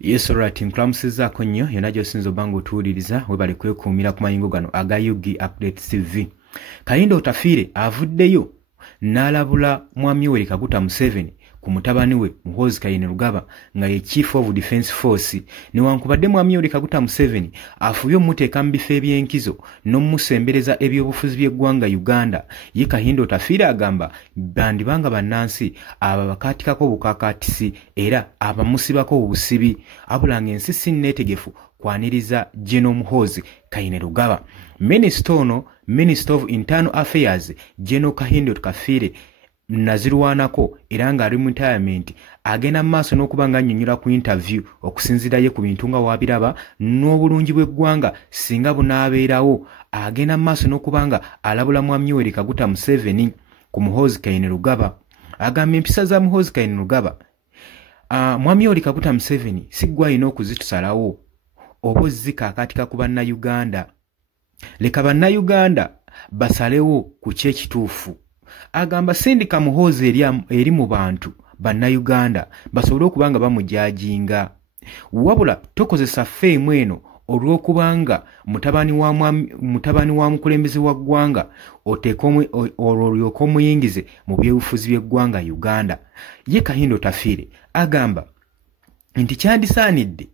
Yes, alright, nkulamusizaako nnyo yonna gy'osinza obanga otuwuliriza webale kwekuumira ku mayingo gano aga Yugi Updates TV. Kayindo Otafiire avuddeyo n'alabula Mwami Yoweri Kaguta Museveni ku mutabani we Muhoozi Kainerugaba nga ye Chief of Defence Force. Newankubadde Mwami Yoweri Kaguta Museveni afubye omuteeka mu bifo eby'enkizo n'omusembereza ebyobufuzi by'eggwanga Uganda, ye Kayindo Otafiire agamba bandibanga bannansi ababakaatikako bukakaatisi era abamusibako obusibi, abulanga ensi sinneetegefu kwaniriza General Muhoozi Kainerugaba. Minister of Internal Affairs General Kayindo Otafiire nazirwanako era nga ali mu retirement agenda maaso n'okubanga annyonnyola ku interview okusinziira ye ku bintu nga wabiraba n'obulungi bw'eggwanga singa bunaabeerawo. Agenda maaso n'okubanga alabula Mwami Yoweri Kaguta Museveni ku Muhoozi Kainerugaba. Agamba empisa za Muhoozi Kainerugaba Mwami Yoweri Kaguta Museveni si ggwe alina okuzitusalawo oba ozikaakaatika ku bannayuganda. Leka bannayuganda basalewo ku kyekituufu. Agamba sindika Muhoozi eri mu bantu bannayuganda basobole okubanga bamujajinga, wabula tokozesa ffeemu eno olw'okubanga mutabani wa mukulembeze wa ggwanga olyoka omuyingize mu byobufuzi by'eggwanga Uganda. Ye Kayindo Otafiire agamba nti kyandisaanidde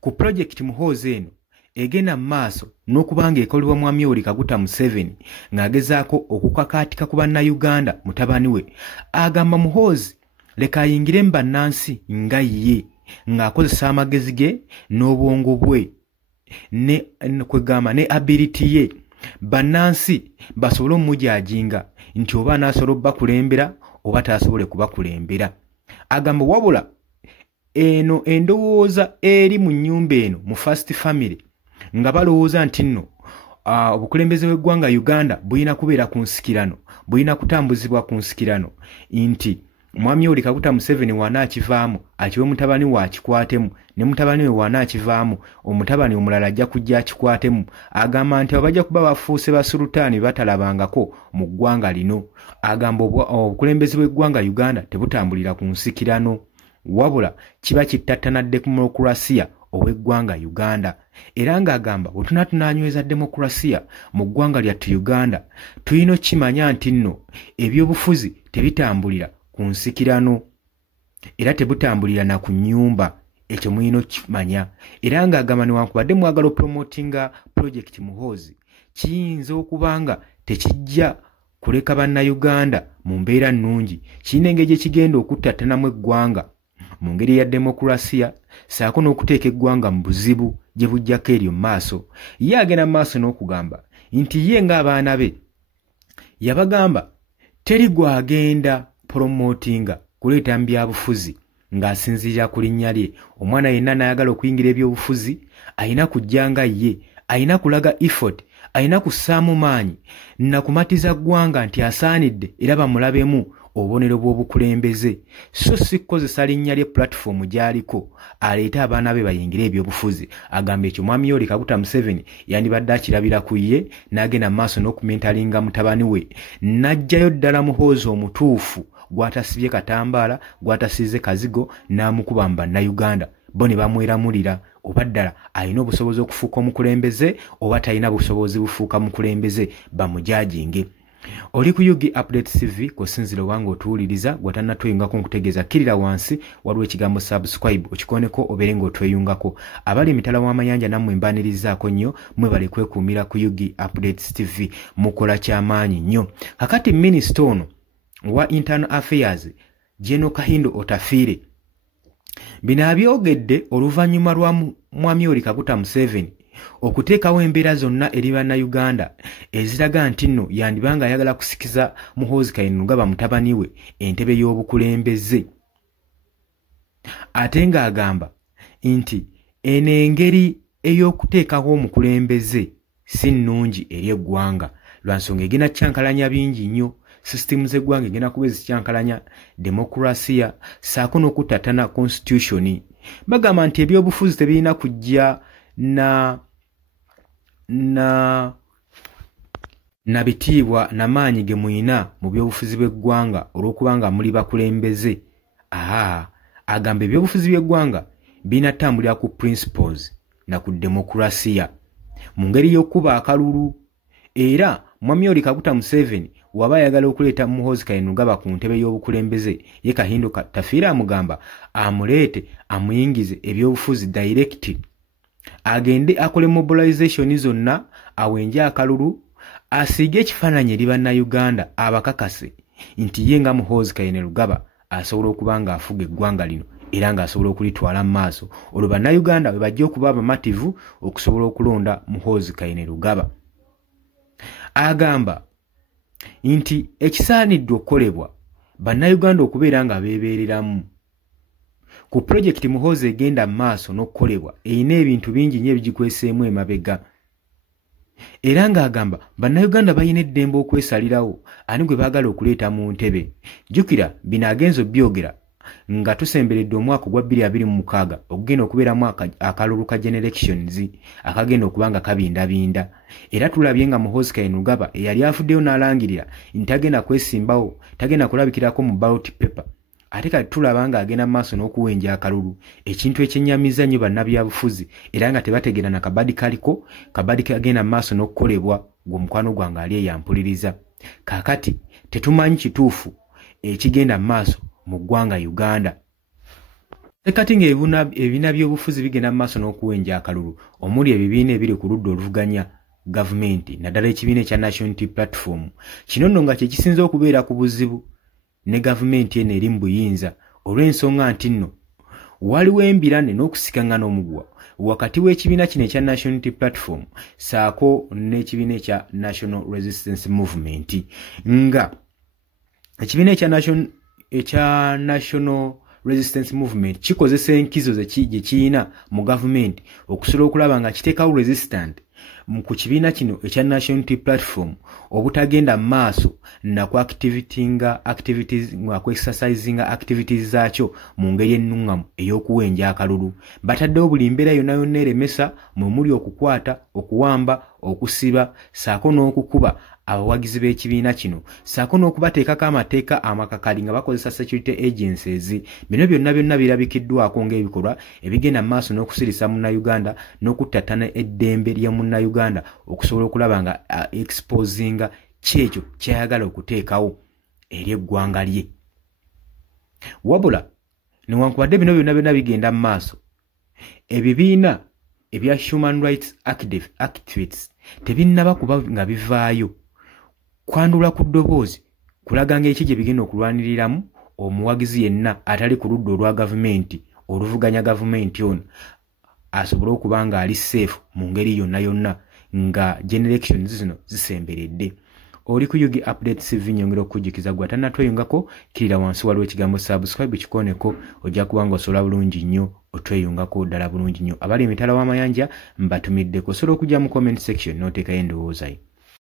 ku pulojekiti Muhoozi eno egenda maaso n'okubanga ekolebwa Mwami Yoweri Kaguta Museveni ng'agezaako okukakaatika ku bannayuganda mutabani we. Agamba Muhoozi leka ayingire mu bannansi nga ye ng'akozesa amagezi ge n'obwongo bwe kwegamba ne ability ye, bannansi basobole omujajinga nti oba anaasobola obbakulembera oba taasobole kubakulembera. Agamba wabula eno endowooza eri mu nnyumba eno mu First Family nga balowooza nti nno obukulembeze bw'eggwanga Uganda bulina kubeera ku nsikirano, bulina kutambuzibwa ku nsikirano, nti Mwami Yoweri Kaguta Museveni wanaakivaamu akiwe mutabani we akikwatemu, ne mutabani we wanaakivaamu omutabani omulala ajja kujja akikwatemu. Agamba nti abajja kuba bafuuse basulutaani batalabangako mu ggwanga lino. Agamba obukulembeze bw'eggwanga Uganda tebutambulira ku nsikirano, wabula kiba kittattana demokulasiya ow'eggwanga Uganda. Era ng'agamba bwe tunaanyweza demokulasiya mu ggwanga lyattu Uganda tulina okimanya nti nno ebyobufuzi tebitambulira ku nsikirano era tebutambulira na ku nnyumba, ekyo mulina okimanya. Era ng'agamba newankubadde mwagala opromotinga pulojekiti Muhoozi kiyinza okubanga tekijja kuleka bannayuganda mu mbeera nnungi, kirina engeri gye kigenda okuttattanamu eggwanga mu ngeri ya demokulasiya saako n'okuteeka eggwanga mu buzibu gye bujjako eryo mu maaso. Ye agenda mu maaso n'okugamba nti ye ng'abaana be yabagamba teri gwagenda promotinga kuleeta mu byabufuzi ng'asinziira ku linnya lye. Omwana yenna n'ayagala okuyingira ebyobufuzi ayina kujja nga ye, ayina kulaga effort, ayina kussaamu maanyi na kumatiza ggwanga nti asaanidde era bamulabemu obubonero bw'obukulembeze, so si kukozesa linnya lye platform gy'aliko aleete abaana be bayingire ebyobufuzi. Agamba ekyo Mwami Yoweri Kaguta Museveni yandibadde akirabira ku ye n'agenda mu maaso n'okumentalinga mutabani we, n'aggyayo ddala Muhoozi omutuufu gwatasibye katambaala gwatasiize kazigo n'amukuba mu bannayuganda. Bo ne bamweramulira oba ddala alina obusobozi okufuuka omukulembeze oba talina busobozi bufuuka mukulembeze, bamujajinge. Oli ku Yugi Updates TV kusinzira wanga otuwuliriza gwatannatweyungako nkutegeeza kirira wansi waliwo ekigambo subscribe okikoneko obeere ng'otweyungako. Abali emitala w'amayanja nammwe mbanirizaako nnyo, mwebale kwekuumira ku Yugi Updates TV, mukola kyamaanyi nnyo. Kakati minisita ono wa Internal Affairs General Kayindo Otafiire bino abyogedde oluvannyuma lwa Mwami Yoweri Kaguta Museveni okuteekawo embeera zonna eri bannayuganda eziraga nti nno yandibanga ayagala kusikiza Muhoozi Kainerugaba mutabani we entebe y'obukulembeze. Ate ng'agamba nti eno engeri ey'okuteekawo omukulembeze si nnungi eri eggwanga, lwa nsonga egenda kyankalanya bingi nnyo. System z'eggwanga egenda kuba ezikyankalanya demokulasiya saako n'okutattana constitution. Bagamba nti ebyobufuzi tebirina kujja na bitiibwa na maanyi ge muyina mu byobufuzi bw'eggwanga olw'okubanga muli bakulembeze. Agamba ebyobufuzi by'eggwanga binatambulira ku principles na ku demokrasiya mu ngeri y'okuba akalulu. Era Mwami Yoweri Kaguta Museveni waba ayagala okuleeta Muhoozi Kainerugaba ku ntebe y'obukulembeze, ye Kahindo Tafiira amugamba amuleete amuyingize ebyobufuzi direct, agende akole mobilization zonna, awenje akalulu, asiige ekifaananyi eri bannayuganda abakakase nti ye nga Muhoozi Kainerugaba asobola okuba nga afuga eggwanga lino era nga asobola okulitwala mu maaso. Olwo bannayuganda bwe bajja okuba abamativu okusobola okulonda Muhoozi Kainerugaba. Agamba nti ekisaaniddwe okukolebwa bannayuganda okubeera nga beebeereramu. Ku pulojekiti Muhoozi egenda mu maaso n'okukolebwa erina ebintu bingi nnyo ebigikweseemu emabega. Era ng'agamba bannayuganda balina eddembe okwesalirawo ani gwe baagala okuleeta mu ntebe. Jjukira bino agenzo byogera nga tusemberedde omwaka ogwa 2026 okugenda okubeeramu akalulu ka generations akagenda okuba nga kabindabinda. Era tulabye nga Muhoozi Kainerugaba eyali afuddeyo n'alangirira nti tagenda kwesimbawo, tagenda kulabikirako mu ballot paper, ate kati tulaba nga agenda mu maaso n'okuwenja akalulu, ekintu ekyennyamiza nnyo bannabyabufuzi era nga tebategeera na kabadi kaliko, kabadi kagenda mu maaso n'okukolebwa. Gwe mukwano gwange ali eyampuliriza. Kaakati tetumanyi kituufu ekigenda mu maaso mu ggwanga Uganda. Tekati ng'ebibiina by'obufuzi bigenda mu maaso n'okuwenja akalulu, omuli ebibiina ebiri ku ludda oluvuganya gavumenti, naddala ekibiina ekya National Unity Platform. Kino nno nga kye kisinza okubeera ku buzibu ne gavumenti eno eri mu buyinza, olw'ensonga nti nno waliwo embirane n'okusikangana omugwa wakati w'ekibiina kino ekya National Unity Platform saako n'ekibiina ekya National Resistance Movement, nga ekibiina ekya National Resistance Movement kikozesa enkizo gye kiyina mu gavumenti okusobola okulaba nga kiteekawo resistant ku kibiina kino ekya National Unity Platform obutagenda mu maaso naku activities zaakyo mu ngeri ennungamu ey'okuwenja akalulu. Bataddewo buli mbeera yonna yonna eremesa mwe muli okukwata, okuwamba, okusiba saako n'okukuba abawagizi b'ekibiina kino, saako n'okubateekako amateeka amakakali nga bakozesa security agencies. Bino byonna birabikiddwako ng'ebikolwa ebigenda mu maaso n'okusirisa munnayuganda n'okuttattana eddembe lya munnayuganda okusobola okulaba nga exposinga kyekyo kyayagala okuteekawo eri eggwanga lye. Wabula newankubadde bino byonna bigenda mu maaso, ebibiina ebya human rights activists tebinnaba kuba nga bivaayo kwandula ku ddoboozi kulaga ng'eki gye bigenda okulwaniriramu omuwagizi yenna atali ku ludda olwa gavumenti oluvuganya gavumenti ono asobole okuba nga ali safe mu ngeri yonna yonna nga generations zino zisemberedde. Oli ku Yugi Updates TV nyongera okujjukiza gwe atannatweyungako kirira wansi waliwo ekigambo subscribe kikoneko ojja kuba nga osobola bulungi nnyo otweyungako ddala bulungi nnyo. Abali emitala w'amayanja mbatumiddeko, osobola okujja mu comment section n'oteekayo endowooza yo.